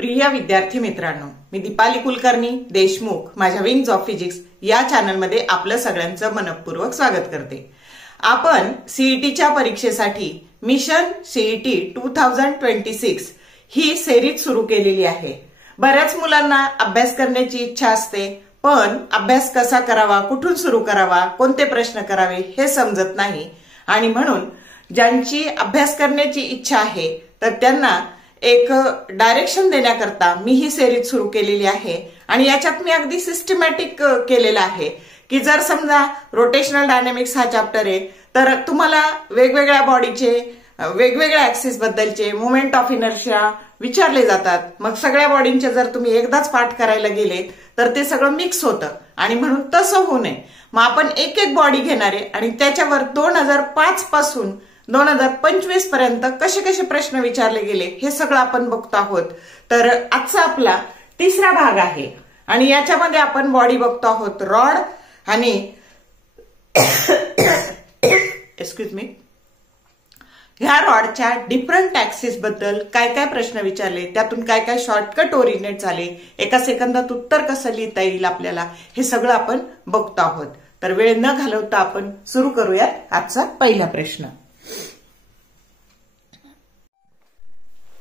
प्रिय विद्यार्थी मित्रांनो, मी दीपाली कुलकर्णी देशमुख माझ्या विंग्स ऑफ फिजिक्स या चॅनलमध्ये आपलं सगळ्यांचं मनपूर्वक स्वागत करते। आपण सीईटीच्या परीक्षेसाठी मिशन सीईटी 2026 ही सिरीज सुरू केलेली आहे। बऱ्याच मुलांना अभ्यास करण्याची इच्छा असते, पण अभ्यास कसा करावा, कुठून सुरू करावा, कोणते प्रश्न करावे हे समजत नाही आणि म्हणून ज्यांची अभ्यास करण्याची इच्छा आहे तर त्यांना एक डायरेक्शन देण्याकरता मी ही सिरीज सुरू केलेली आहे। आणि याच्यात मी अगदी सिस्टमॅटिक केलेला आहे की जर समजा रोटेशनल डायनॅमिक्स हा चॅप्टर आहे तर तुम्हाला वेगवेगळ्या बॉडीचे वेगवेगळ्या ऍक्सिस बद्दलचे मोमेंट ऑफ इनर्शिया विचारले जातात। मग सगळ्या बॉडींचे जर तुम्ही एकदाच पाठ करायला गेले तर ते सगळं मिक्स होतं आणि म्हणून तसं होऊ नये। मग आपण एक एक बॉडी घेणार आहे आणि त्याच्यावर 2005 पासून 2025 पर्यंत कसे कसे प्रश्न विचारले गेले हे सगळं आपण बघतो आहोत। तर आजचा आपला तिसरा भाग आहे आणि याच्यामध्ये आपण बॉडी बघतो आहोत रॉड आणि एक्सक्यूज मी ह्या रॉडच्या डिफरंट ऍक्सिस बद्दल काय काय प्रश्न विचारले, त्यातून काय काय शॉर्टकट ओरिजिनेट झाले, एका सेकंदात उत्तर कसं लिहिता येईल आपल्याला हे सगळं आपण बघतो आहोत। तर वेळ न घालवता आपण सुरू करूयात आजचा पहिला प्रश्न।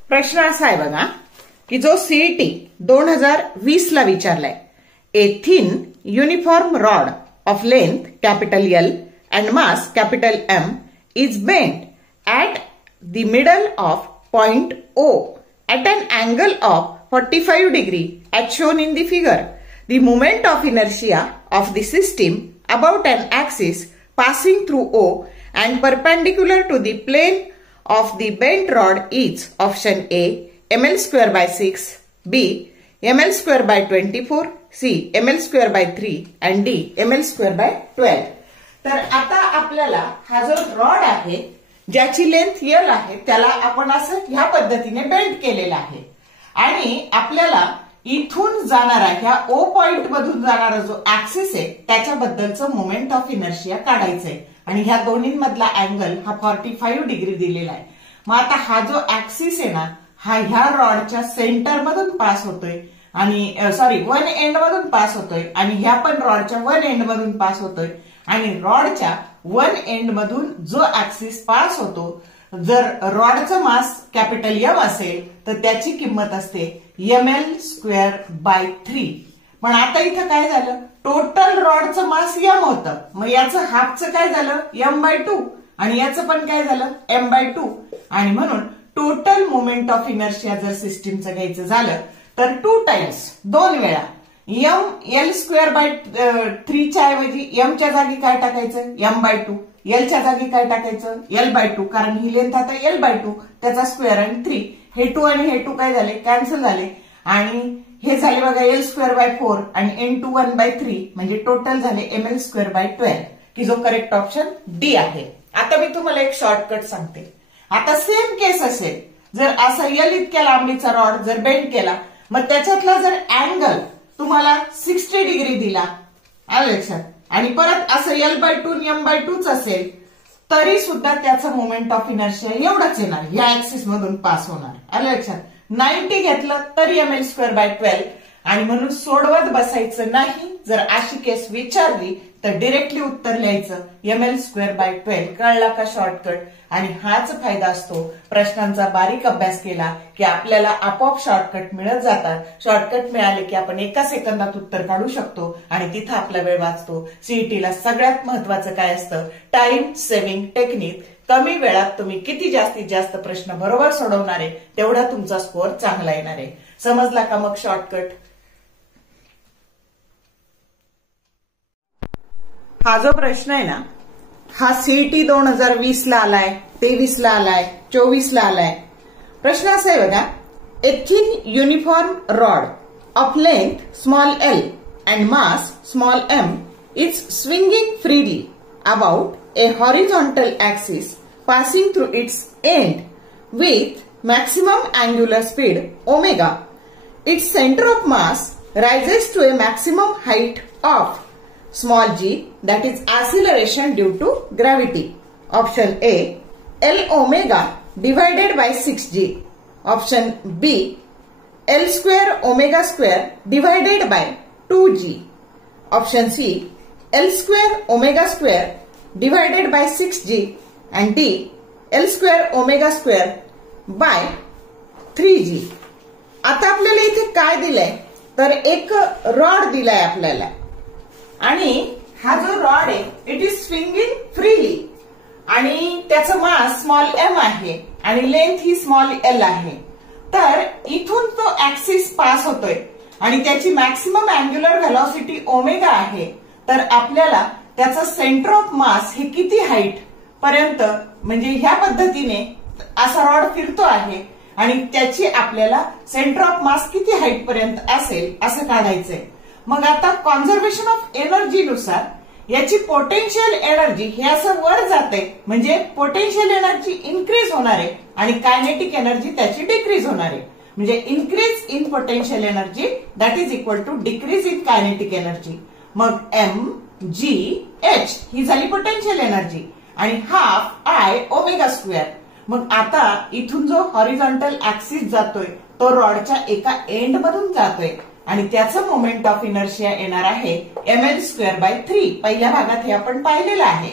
प्रश्न असा आहे बघा की जो सीईटी 2020 ला विचारलाय। A thin uniform rod of length capital L and mass capital M is bent at the middle of point O at an angle of 45 degree as shown in the figure. The moment of inertia of the system about an axis passing through O and perpendicular to the plane of the bent rod is option A ml square by 6, B ml square by 24, C ml square by 3 and D ml square by 12। तर आता आपल्याला हा जो rod आहे ज्याची length L आहे त्याला आपण असं ह्या पद्धतीने बेंड केलेला आहे आणि आपल्याला इथून जाणारा ह्या O पॉइंट मधून जाणारा जो ऍक्सिस आहे त्याच्याबद्दलचं मोमेंट ऑफ इनर्शिया काढायचंय आणि ह्या दोन्हींमधला अँगल हा 45 डिग्री दिलेला आहे। मग आता हा जो ऍक्सिस आहे ना हा ह्या रॉडच्या सेंटर मधून पास होतोय आणि वन एंड मधून पास होतोय आणि ह्या पण रॉडच्या वन एंड मधून पास होतोय आणि रॉडच्या वन एंड मधून जो ऍक्सिस पास होतो जर रॉडचं मास कॅपिटल M असेल तर त्याची किंमत असते ml स्क्वेअर बाय 3। पण आता इथं काय झालं, टोटल रॉडचं मास M होतं, मग याचं हाफचं काय झालं m/2 आणि याचं पण काय झालं m/2 आणि म्हणून टोटल मोमेंट ऑफ इनर्शिया जर सिस्टीमचं घ्यायचं झालं तर 2 टाइम्स 2 वेळा ml स्क्वेअर बाय 3 च्या ऐवजी m च्या जागी काय टाकायचं m/2, L च्या जागी काय टाकायचं L/2 कारण ही लेंथ आता L/2 त्याचा स्क्वेअर आणि 3 हे 2 आणि हे 2 काय झाले कॅन्सल झाले आणि हे झाले बघा L स्क्वेअर बाय 4 आणि n2 1/3 म्हणजे टोटल झाले ml स्क्वेअर बाय 12 की जो करेक्ट ऑप्शन डी आहे। आता मी तुम्हाला एक शॉर्टकट सांगते। आता सेम केस असेल जर असा L इतक्या लांबीचा रॉड जर बेंड केला मग त्याच्यातला जर अँगल तुम्हाला 60 डिग्री दिला आलं लक्षात आणि परत असं L/2 m/2च असेल तरी सुद्धा त्याचा मोमेंट ऑफ इनर्शिया एवढाच येणार, या ऍक्सिस मधून पास होणार आलं लक्षात। 90 घेतलं तरी ml स्क्वेअर बाय 12 आणि म्हणून सोडवत बसायचं नाही। जर अशी केस विचारली तर डिरेक्टली उत्तर लिहायचं ml स्क्वेअर बाय 12। कळला का शॉर्टकट? आणि हाच फायदा असतो प्रश्नांचा बारीक अभ्यास केला की आपल्याला आपोआप शॉर्टकट मिळत जातात। शॉर्टकट मिळाले की आपण एका सेकंदात उत्तर काढू शकतो आणि तिथं आपला वेळ वाचतो। सीईटीला सगळ्यात महत्वाचं काय असतं, टाइम सेव्हिंग टेक्निक। कमी वेळात तुम्ही किती जास्तीत जास्त प्रश्न बरोबर सोडवणार आहे तेवढा तुमचा स्कोअर चांगला येणार आहे। समजला का मग शॉर्टकट? हा जो प्रश्न आहे ना हा सीईटी 2020 ला आलाय, 23 ला आलाय, 24 ला आलाय। प्रश्न असा आहे बघा, ए thin uniform rod of length small l and mass small m is swinging freely about a horizontal axis passing through its end with maximum angular speed omega. Its center of mass rises to a maximum height of small g, that is acceleration due to gravity. Option A L omega divided by 6g. Option B L square omega square divided by 2g. Option C, L square omega square divided by 6g, and D, L square omega square by 3g. आता आपल्याला इथे काय दिलंय तर एक rod दिलाय आपल्याला, आणि हा जो रॉड आहे इट इज स्विंगिंग फ्रीली, आणि त्याचं मास स्मॉल m आहे आणि लेंथ ही स्मॉल l आहे. तर इथून तो ऍक्सिस पास होतोय आणि त्याची मॅक्सिमम अँग्युलर व्हेलॉसिटी ओमेगा आहे. तर आपल्याला त्याचं सेंटर ऑफ मास हे किती हाईट पर्यंत, म्हणजे ह्या पद्धतीने असा रॉड फिरतो आहे आणि त्याची आपल्याला सेंटर ऑफ मास किती हाईट पर्यंत असेल असं काढायचंय. मग आता कॉन्झर्वेशन ऑफ एनर्जी नुसार याची पोटेन्शियल एनर्जी हे असं वर जाते, म्हणजे पोटेन्शियल एनर्जी इन्क्रीज होणार आहे आणि कायनेटिक एनर्जी त्याची डिक्रीज होणार आहे. म्हणजे increase in potential energy that is equal to decrease in kinetic energy. मग mgh ही झाली पोटेन्शियल एनर्जी आणि हाफ आय ओमेगा स्क्वेअर. मग आता इथून जो हॉरिझॉन्टल ऍक्सिस जातोय तो रॉडच्या एका एंड मधून जातोय आणि त्याचं मोमेंट ऑफ इनर्शिया येणार आहे ml स्क्वेअर बाय 3. पहिल्या भागात हे आपण पाहिलेलं आहे.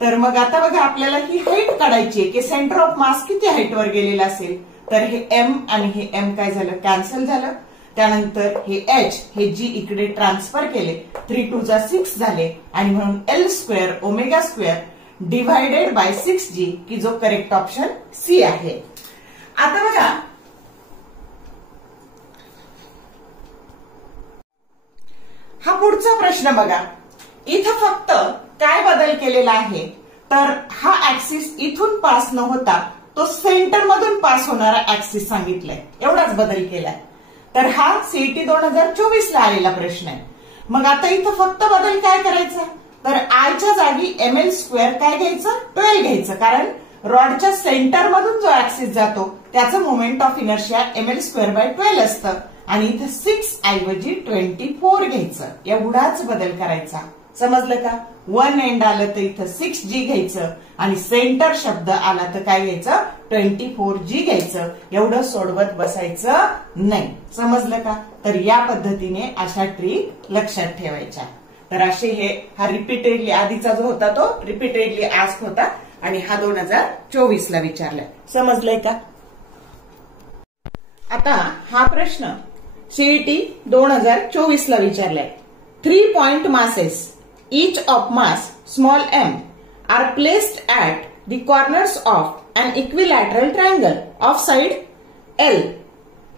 तर मग आता बघा आपल्याला ही हाईट काढायची आहे की सेंटर ऑफ मास किती हाईटवर गेलेला असेल. तर हे m आणि हे m काय झालं, कॅन्सल झालं. त्यानंतर हे h हे g इकडे ट्रान्सफर केले, 3 2 जा 6 झाले आणि म्हणून L square omega square divided by 6g की जो करेक्ट ऑप्शन सी आहे. आता बघा हा पुढचा प्रश्न बघा. इथं फक्त काय बदल केलेला आहे तर हा ऍक्सिस इथून पास न होता तो सेंटर मधून पास होणारा ऍक्सिस सांगितलाय, एवढाच बदल केलाय. तर हा सीईटी 2024 ला आलेला प्रश्न आहे. मग आता इथं फक्त बदल काय करायचा तर आयच्या जागी ml स्क्वेअर काय घ्यायचं, 12 घ्यायचं, कारण रॉडच्या सेंटर मधून जो ऍक्सिस जातो त्याचं moment of inertia ml square by 12 असतं आणि इथे 6 ऐवजी 24 घ्यायचं. एवढाच बदल करायचा. समजलं का? 1 एंड आलं तर इथं 6g घ्यायचं आणि सेंटर शब्द आला तर काय घ्यायचं, 24g घ्यायचं. एवढं सोडवत बसायचं नाही. समजलं का? तर या पद्धतीने अशा ट्रिक लक्षात ठेवायच्या. तर असे हा रिपीटेडली आधीचा जो होता तो रिपीटेडली आस्क होता आणि हा 2024 ला विचारलाय. समजलंय का? आता हा प्रश्न सीईटी 2024 ला विचारलाय. 3 point masses each of mass small m are placed at the corners of an equilateral triangle of side L.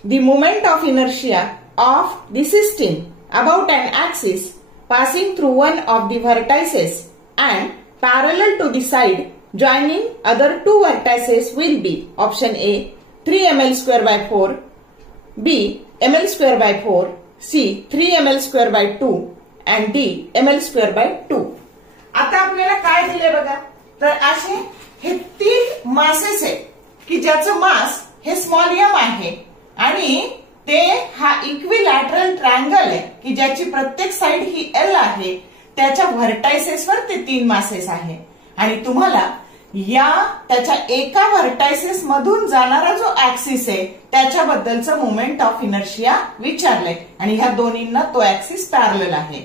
The moment of inertia of the system about an axis passing through one of the vertices and parallel to the side joining other two vertices will be option A 3 ml square by 4, B ml square by 4, C 3 ml square by 2 and D ml square by 2. आता आपल्याला काय दिले बघा. तर असे हे 3 masses आहेत की ज्याचं मास हे स्मॉल m आहे आणि ते हा इक्विलॅटरल ट्रायंगल आहे की ज्याची प्रत्येक साइड ही L आहे. त्याच्या व्हर्टायसेसवर ते 3 मासेस आहे आणि तुम्हाला या त्याच्या एका व्हर्टायसेस मधून जाणारा जो ऍक्सिस आहे त्याच्याबद्दलचं मोमेंट ऑफ इनर्शिया विचारलंय आणि ह्या दोन्हींना तो ऍक्सिस पॅरलल आहे.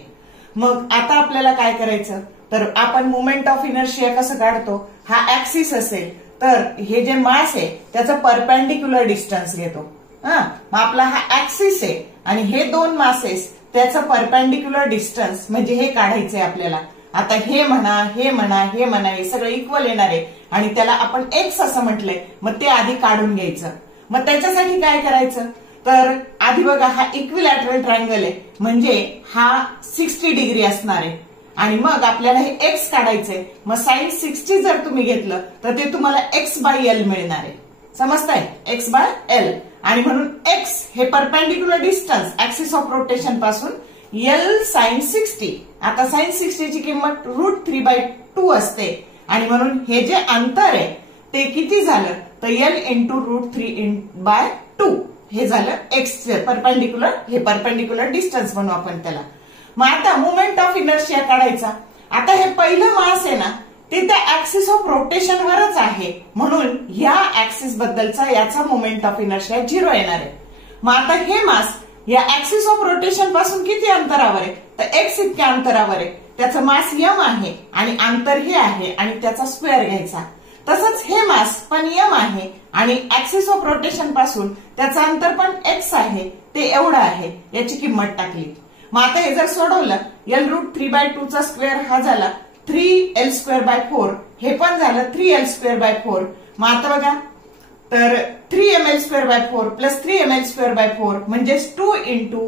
मग आता आपल्याला काय करायचं तर आपण मोमेंट ऑफ इनर्शिया कसं काढतो. हा ऍक्सिस असेल तर हे जे मास आहे त्याचं परपेंडिक्युलर डिस्टन्स घेतो. मग आपला हा ऍक्सिस आहे आणि हे 2 मासेस त्याचं परपेंडिक्युलर डिस्टन्स म्हणजे हे काढायचंय आपल्याला. आता हे म्हणा हे म्हणा हे म्हणा हे सगळं इक्वल येणार आहे आणि त्याला आपण एक्स असं म्हटलंय. मग ते आधी काढून घ्यायचं. मग त्याच्यासाठी काय करायचं तर आधी बघा हा इक्विलॅटरल ट्रायंगल आहे म्हणजे हा 60 डिग्री असणार आहे आणि मग आपल्याला हे एक्स काढायचंय. मग साइन 60 जर तुम्ही घेतलं तर ते तुम्हाला एक्स बाय एल मिळणार आहे. समजताय? X by L. आणि म्हणून एक्स हे perpendicular distance axis of rotation पासून एल साइन 60. आता साइन 60 ची किंमत √3/2 असते आणि म्हणून हे जे अंतर आहे ते किती झालं तर एल इंटू √3/2 हे झालं एक्स परपेंडिक्युलर. हे परपेंडिक्युलर डिस्टन्स म्हणू आपण त्याला. मग आता मोमेंट ऑफ इनर्शिया काढायचा. आता हे पहिलं मास आहे ना ते त्या ऍक्सिस ऑफ रोटेशनवरच आहे म्हणून ह्या ऍक्सिस बद्दलचा याचा मोमेंट ऑफ इनर्शिया 0 येणार आहे. मग आता हे मास या ऍक्सिस ऑफ रोटेशन पासून किती अंतरावर आहे, तर एक्स इतक्या अंतरावर आहे. त्याचं मास यम आहे आणि अंतर हे आहे आणि त्याचा स्क्वेअर घ्यायचा. तसंच हे मास पण यम आहे आणि ऍक्सिस ऑफ रोटेशन पासून त्याचं अंतर पण एक्स आहे, ते एवढं आहे, याची किंमत टाकली. मग आता हे जर सोडवलं, L√3/2 चा स्क्वेअर हा झाला 3L²/4, हे पण झालं 3L²/4. मग आता बघा, तर 3ml²/4 प्लस 3ml²/4 म्हणजे 2 ×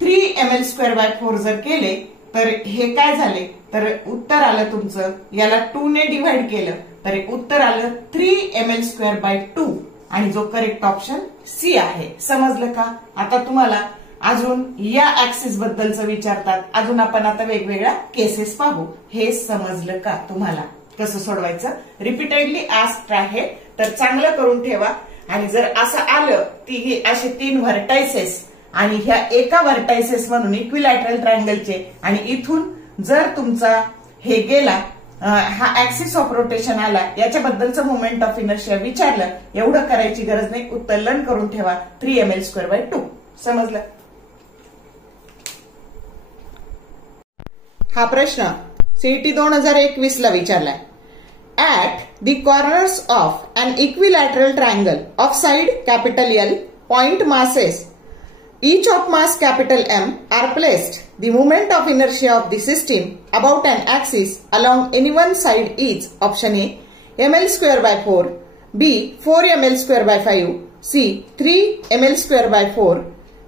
3ml²/4 जर केले तर हे काय झाले, तर उत्तर आलं तुमचं, याला 2 ने डिव्हाइड केलं तर उत्तर आलं 3ml²/2 आणि जो करेक्ट ऑप्शन सी आहे. समजलं का? आता तुम्हाला अजून या ऍक्सिस बद्दलच विचारतात, अजून आपण आता वेगवेगळ्या केसेस पाहू. हे समजलं का तुम्हाला कसं सोडवायचं? रिपीटेडली आस्क्ड आहे, तर चांगलं करून ठेवा. आणि जर असं आलं की असे 3 व्हर्टायसेस आणि ह्या एका व्हर्टायसेस म्हणून इक्विलॅटरल ट्रायंगलचे, आणि इथून जर तुमचा हे गेला, हा ऍक्सिस ऑफ रोटेशन आला, याच्याबद्दलचं मोमेंट ऑफ इनर्शिया विचारलं, एवढं करायची गरज नाही, उत्तर लर्न करून ठेवा 3ml²/2. समजलं? हा प्रश्न सीईटी 2021 ला विचारलाय. At the corners of an equilateral triangle of side capital L, point masses each of mass capital M are placed. The moment of inertia of the system about an axis along any one side is option A ml²/4, B 4ml²/5, C 3ml²/4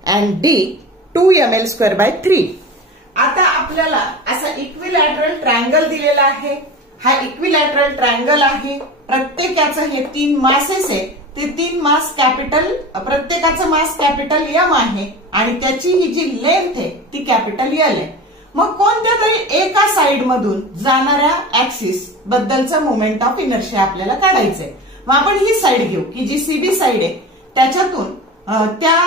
and D 2ml²/3. आता आपल्याला असा equilateral triangle दिलेला आहे. हा equilateral triangle आहे, प्रत्येकाचं हे 3 masses आहे, ते 3 मास कॅपिटल, प्रत्येकाचं मास कॅपिटल एम आहे आणि त्याची ही जी लेंथ आहे ती कॅपिटल एल आहे. मग कोणत्या तरी एका साइड मधून जाणाऱ्या ऍक्सिस बद्दलचं मोमेंट ऑफ इनर्शिया आपल्याला काढायचंय. मग आपण ही साइड घेऊ की जी सीबी साइड आहे, त्याच्यातून त्या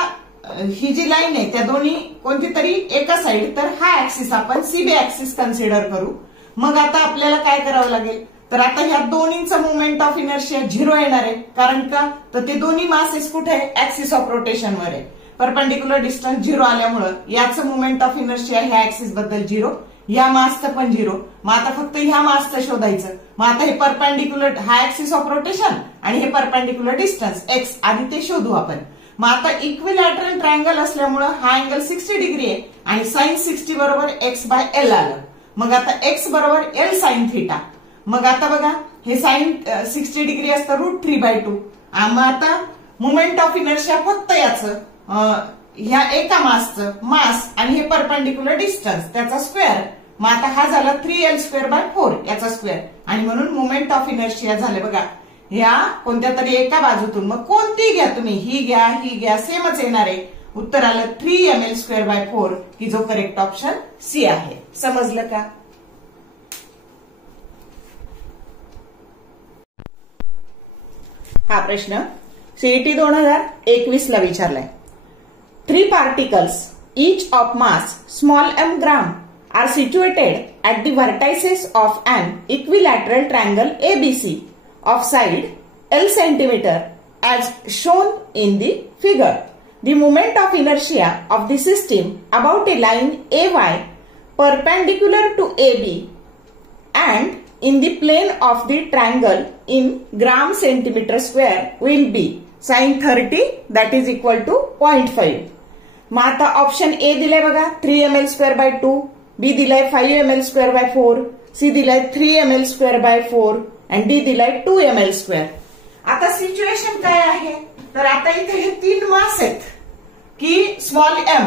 ही जी लाईन आहे त्या दोन्ही कोणती तरी एका साइड, तर हा ऍक्सिस आपण सीबी ऍक्सिस कन्सिडर करू. मग आता आपल्याला काय करावं लागेल, तर आता ह्या दोन्हीचं मोमेंट ऑफ इनर्शिया 0 येणार आहे. कारण का, तर ते दोन्ही मासेस कुठे आहे, ऍक्सिस ऑफ रोटेशनवर आहे. परपेंडिक्युलर डिस्टन्स 0 आल्यामुळं याचं मोमेंट ऑफ इनर्शिया ह्या ऍक्सिस बद्दल 0, या मासचं पण 0. मग आता फक्त ह्या मासचं शोधायचं. मग आता हे परपेंडिक्युलर, हा ऍक्सिस ऑफ रोटेशन आणि हे परपेंडिक्युलर डिस्टन्स एक्स, आधी ते शोधू आपण. मग आता इक्विलॅटरल ट्रायंगल असल्यामुळं हा अँगल 60 डिग्री आहे आणि साइन 60 बरोबर x/L आलं. मग आता x बरोबर L साइन थिटा. मग आता बघा, हे साइन 60 डिग्री असतं √3/2. मग आता मोमेंट ऑफ इनर्शिया फक्त याचं, ह्या एका मासचं मास आणि हे परपेंडिक्युलर डिस्टन्स त्याचा स्क्वेअर. मग आता हा झाला 3L²/4 याचा स्क्वेअर, आणि म्हणून मोमेंट ऑफ इनर्शिया झाले बघा ह्या कोणत्या तरी एका बाजूतून. मग कोणती घ्या तुम्ही, ही घ्या, सेमच येणार आहे. उत्तर आलं 3ml²/4 की जो करेक्ट ऑप्शन सी आहे. समजलं का? हा प्रश्न सीईटी 2021 ला विचारलाय. 3 particles each of mass small m gram are situated at the vertices of an equilateral triangle ABC of side L centimeter as shown in the figure. The moment of inertia of the system about a line AY perpendicular to AB and in the plane of the triangle in gram centimeter square will be sin 30 that is equal to 0.5. मग आता option A दिलाय बघा 3ml²/2, बी दिलाय 5ml²/4, C दिलाय 3ml²/4 आणि D दिलाय 2ml². आता situation काय आहे, तर आता इथे हे 3 मास आहेत की स्मॉल एम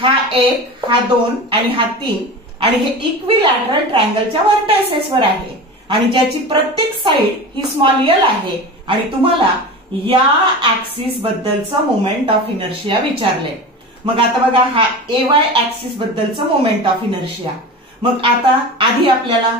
हा 1, हा 2 आणि हा 3, आणि हे इक्विलॅटरल ट्रायंगलच्या व्हर्टायसेसवर आहे आणि ज्याची प्रत्येक साइड ही स्मॉल एल आहे. आणि तुम्हाला या ऍक्सिस बद्दलचं मोमेंट ऑफ इनर्शिया विचारलंय. मग आता बघा, हा AY ऍक्सिस बद्दलचं मोमेंट ऑफ इनर्शिया. मग आता आधी आपल्याला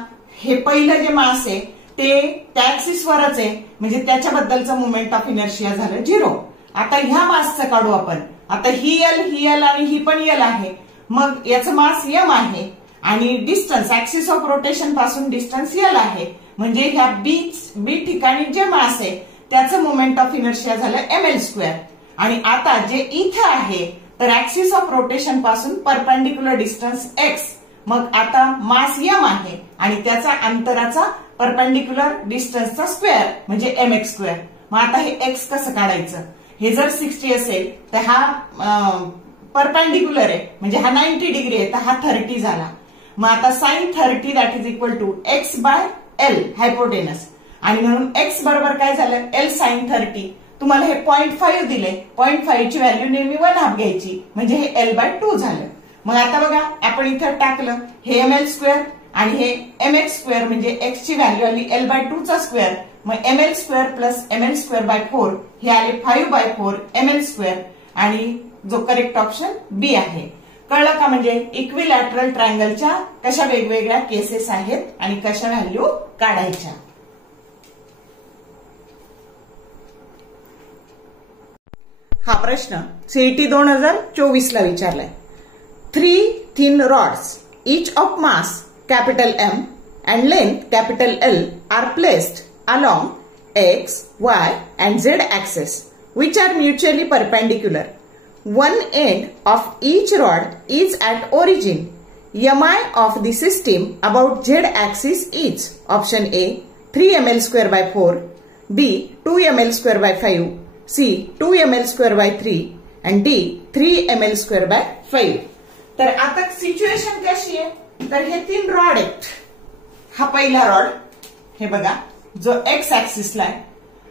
हे पहिलं जे मास आहे ते त्या ऍक्सिसवरच आहे, म्हणजे त्याच्याबद्दलचं मोमेंट ऑफ इनर्शिया झालं 0. आता ह्या मासचं काढू आपण. आता ही एल आणि ही पण एल आहे. मग याचं मास एम आहे आणि डिस्टन्स ऍक्सिस ऑफ रोटेशन पासून डिस्टन्स एल आहे, म्हणजे ह्या बी ठिकाणी जे मास आहे त्याचं मोमेंट ऑफ इनर्शिया झालं ml². आणि आता जे इथे आहे तर ऍक्सिस ऑफ रोटेशन पासून परपेंडिक्युलर डिस्टन्स एक्स, मग आता मास m आहे आणि त्याचा अंतराचा परपेंडिक्युलर डिस्टन्सचा स्क्वेअर म्हणजे mx स्क्वेअर. मग आता हे एक्स कसं काढायचं? हे जर 60 असेल तर हा परपेंडिक्युलर आहे म्हणजे हा 90 डिग्री आहे तर हा 30 झाला. मग आता sin 30 that is equal to x by l hypotenuse, आणि म्हणून x बरोबर काय झालं l sin 30. तुम्हाला हे 0.5 दिले, 0.5 ची व्हॅल्यू नेहमी 1/2 घ्यायची म्हणजे हे l/2 झालं. मग आता बघा आपण इथं टाकलं हे ml स्क्वेअर आणि हे mx स्क्वेअर म्हणजे x ची व्हॅल्यू आली l/2 चा स्क्वेअर. मग ml square plus ml square by 4 हे आले 5/4 ml स्क्वेअर आणि जो करेक्ट ऑप्शन बी आहे. कळलं का? म्हणजे इक्विलॅटरल ट्रायंगलच्या कशा वेगवेगळ्या केसेस आहेत आणि कशा व्हॅल्यू काढायच्या. हा प्रश्न सीईटी 2024 ला विचारलाय. 3 thin rods, each of mass capital M and length capital L are placed along X, Y and Z axis which are mutually perpendicular. One end of each rod is at origin. Mi of the system about Z axis is option A 3 ml square by 4, B 2 ml square by 5, C 2 ml square by 3 and D 3 ml square by 5. तर आता situation कशी आहे? तर हे 3 rod आहेत. हा पहिला rod हे बघा जो एक्स ऍक्सिसला आहे,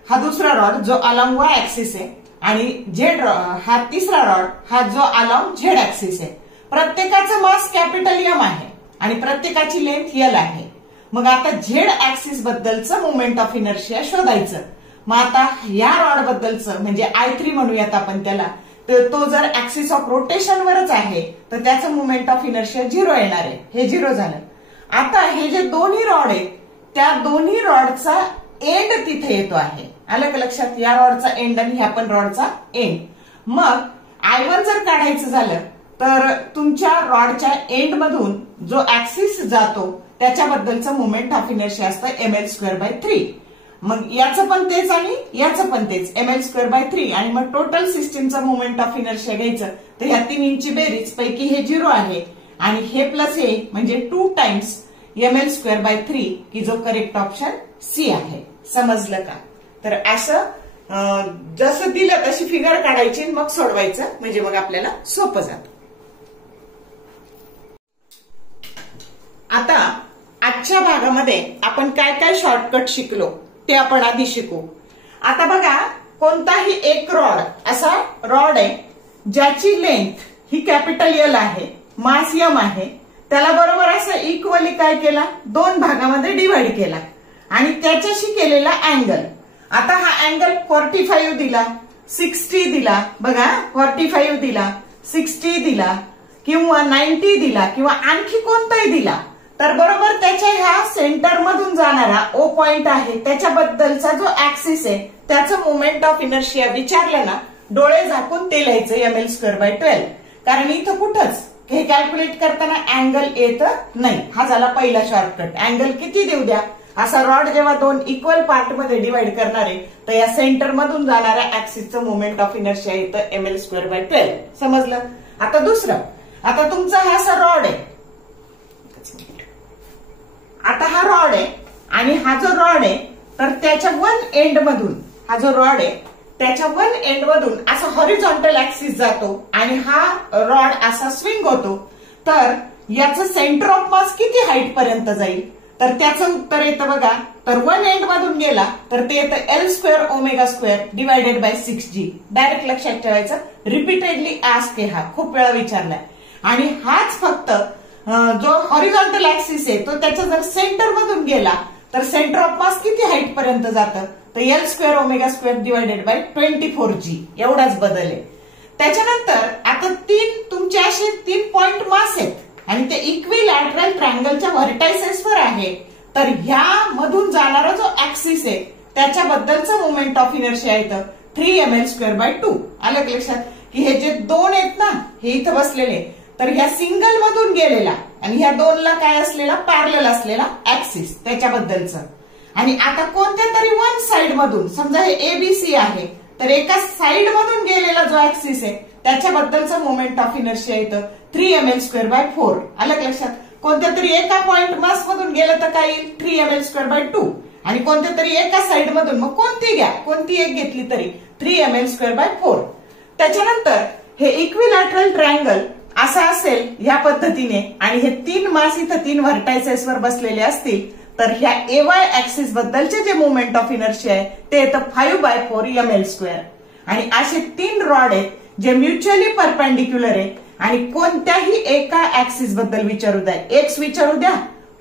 हा दुसरा रॉड जो अलॉंग वाय ऍक्सिस आहे आणि झेड हा तिसरा रॉड हा जो अलॉंग झेड ऍक्सिस आहे. प्रत्येकाचं मास कॅपिटल एम आहे आणि प्रत्येकाची लेंथ एल आहे. मग आता झेड ऍक्सिस बद्दलचं मोमेंट ऑफ इनर्शिया शोधायचं. मग आता या रॉड बद्दलचं म्हणजे I3 म्हणूयात आपण त्याला, तर तो जर ऍक्सिस ऑफ रोटेशन वरच आहे तर त्याचं मोमेंट ऑफ इनर्शिया 0 येणार आहे. हे 0 झालं. आता हे जे दोन्ही रॉड आहेत त्या दोन्ही रॉडचा एंड तिथे येतो आहे. आलं का लक्षात? या रॉडचा एंड आणि ह्या पण रॉडचा एंड. मग I1 जर काढायचं झालं तर तुमच्या रॉडच्या एंड मधून जो ऍक्सिस जातो त्याच्याबद्दलचं मोमेंट ऑफ इनर्शिया असतं ml स्क्वेअर बाय 3. मग याचं पण तेच आणि याचं पण तेच ml स्क्वेअर बाय 3 आणि मग टोटल सिस्टीमचं मोमेंट ऑफ इनर्शिया घ्यायचं. तर ह्या तिन्हींची बेरीज पैकी हे 0 आहे आणि हे प्लस हे म्हणजे 2 टाइम्स ml स्क्वेअर बाय 3 की जो करेक्ट ऑप्शन सी आहे. समजलं का? तर असं जसं दिलं तशी फिगर काढायची मग सोडवायचं म्हणजे मग आपल्याला सोपं जातं. आता आजच्या भागामध्ये आपण काय काय शॉर्टकट शिकलो ते आपण आधी शिकू. आता बघा कोणताही एक रॉड असा रॉड आहे ज्याची लेंथ ही कॅपिटल एल आहे, मास एम आहे, त्याला बरोबर असं इक्वली काय केला 2 भागामध्ये डिवाइड केला आणि त्याच्याशी केलेला अँगल. आता हा अँगल 45 दिला, 60 दिला, बघा 45 दिला, 60 दिला किंवा 90 दिला किंवा आणखी कोणताही दिला तर बरोबर त्याच्या ह्या सेंटर मधून जाणारा ओ पॉइंट आहे त्याच्याबद्दलचा जो ऍक्सिस आहे त्याचं मोमेंट ऑफ इनर्शिया विचारलं ना, डोळे झाकून ते लिहायचं ml स्क्वेअर बाय 12. कारण इथं कुठंच हे कॅल्क्युलेट करताना अँगल येत नाही. हा झाला पहिला शॉर्टकट. अँगल किती देऊ द्या, असा रॉड जेव्हा 2 इक्वल पार्ट मध्ये डिवाइड करणार आहे तर या सेंटर मधून जाणाऱ्या ऍक्सिसचं मोमेंट ऑफ इनर्शिया येतं ml स्क्वेअर बाय 12. समजलं? आता दुसरं, आता तुमचा हा असा रॉड आहे, आता हा रॉड आहे आणि हा जो रॉड आहे तर त्याच्या 1 एंड मधून हा जो रॉड आहे त्याच्या 1 एंड मधून असा हॉरिझॉन्टल ऍक्सिस जातो आणि हा रॉड असा स्विंग होतो. तर याचं सेंटर ऑफ मास किती हाईट पर्यंत जाईल तर त्याचं उत्तर येतं बघा. तर 1 एंड मधून गेला तर ते येतं L square omega square divided by 6g. Direct लक्षात ठेवायचं. रिपीटेडली आस्क आहे, हा खूप वेळा विचारलाय. आणि हाच फक्त जो हॉरिझॉन्टल ऍक्सिस आहे तो त्याच्या जर सेंटर मधून गेला तर सेंटर ऑफ मास किती हाईट पर्यंत जातं तर L square omega square divided by 24g. एवढाच बदल आहे. त्याच्यानंतर आता 3 तुमचे असे 3 पॉइंट मास आहेत आणि ते इक्विलॅटरल ट्रायंगलच्या व्हर्टायसेसवर आहे. तर ह्या मधून जाणारा जो ऍक्सिस आहे त्याच्याबद्दलचं मोमेंट ऑफ इनर्शिया येतं 3 ml स्क्वेअर बाय 2. आलं लक्षात की हे जे 2 आहेत ना हे इथं बसलेले तर ह्या सिंगल मधून गेलेला आणि ह्या 2ला काय असलेला पॅरलल असलेला ऍक्सिस त्याच्याबद्दलचं. आणि आता कोणत्या तरी 1 साइड मधून समजा हे एबीसी आहे तर एका साइड मधून गेलेला जो ऍक्सिस आहे त्याच्याबद्दलचं मोमेंट ऑफ इनर्शिया येतं 3ml²/4. आलं का लक्षात? कोणत्या तरी एका पॉइंट मास मधून गेलं तर काय येईल 3ml²/2 आणि कोणत्या तरी एका साइड मधून मग कोणती घ्या, कोणती एक घेतली तरी 3ml²/4. त्याच्यानंतर हे इक्विलॅटरल ट्रायंगल असा असेल ह्या पद्धतीने आणि हे 3 मास इथं 3 व्हर्टायसेस वर बसलेले असतील तर ह्या AY ऍक्सिस बद्दलचे जे मोमेंट ऑफ इनर्शिया आहे ते येतं 5/4ml². आणि असे 3 रॉड आहेत जे म्युच्युअली परपेंडिक्युलर आहे आणि कोणत्याही एका ऍक्सिस बद्दल विचारू द्या, एक्स विचारू द्या,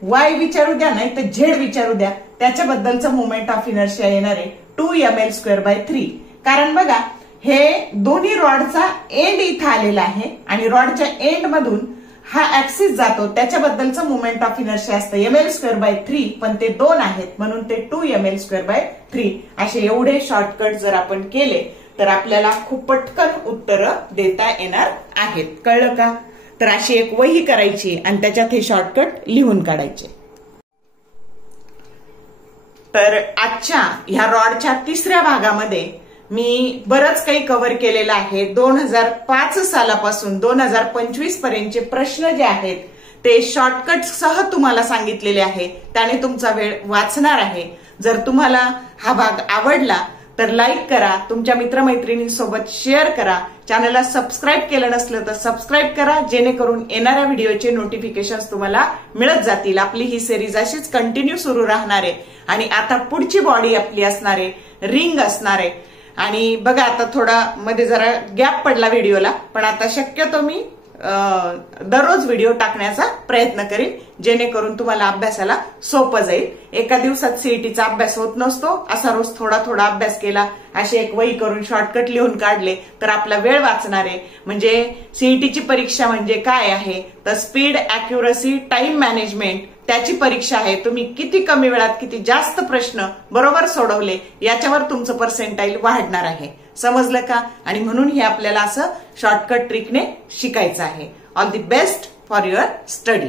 वाय विचारू द्या, नाही तर झेड विचारू द्या, त्याच्याबद्दलचं मोमेंट ऑफ इनर्शिया येणार आहे 2ml²/3. कारण बघा हे दोन्ही रॉडचा एंड इथं आलेला आहे आणि रॉडच्या एंड मधून हा ऍक्सिस जातो त्याच्याबद्दलचं मोमेंट ऑफ इनर्शिया असतं ml²/3 पण ते 2 आहेत म्हणून ते 2ml²/3. असे एवढे शॉर्टकट जर आपण केले तर आपल्याला खूप पटकन उत्तरं देता येणार आहेत. कळलं का? तर अशी एक वही करायची आणि त्याच्यात हे शॉर्टकट लिहून काढायचे. तर आजच्या ह्या रॉडच्या 3ऱ्या भागामध्ये मी बरंच काही कव्हर केलेलं आहे. 2005 सालापासून 2025 पर्यंतचे प्रश्न जे आहेत ते शॉर्टकट सह तुम्हाला सांगितलेले आहे. त्याने तुमचा वेळ वाचणार आहे. जर तुम्हाला हा भाग आवडला तर लाईक करा, तुमच्या मित्रमैत्रिणींसोबत शेअर करा, चॅनलला सबस्क्राईब केलं नसलं तर सबस्क्राईब करा जेणेकरून येणाऱ्या व्हिडिओचे नोटिफिकेशन तुम्हाला मिळत जातील. आपली ही सिरीज अशीच कंटिन्यू सुरू राहणार आहे आणि आता पुढची बॉडी आपली असणार आहे, रिंग असणार आहे. आणि बघा आता थोडा मध्ये जरा गॅप पडला व्हिडिओला, पण आता शक्यतो मी दररोज व्हिडिओ टाकण्याचा प्रयत्न करीन जेणेकरून तुम्हाला अभ्यासाला सोपं जाईल. एका दिवसात सीईटीचा अभ्यास होत नसतो, असा रोज थोडा थोडा अभ्यास केला, अशी एक वही करून शॉर्टकट लिहून काढले तर आपला वेळ वाचणार आहे. म्हणजे सीईटीची परीक्षा म्हणजे काय आहे तर स्पीड, अॅक्युरसी, टाइम मॅनेजमेंट त्याची परीक्षा आहे. तुम्ही किती कमी वेळात किती जास्त प्रश्न बरोबर सोडवले याच्यावर तुमचं पर्सेंटाईल वाढणार आहे. समजलं का? आणि म्हणून हे आपल्याला असं शॉर्टकट ट्रिकने शिकायचं आहे. All the best for your study.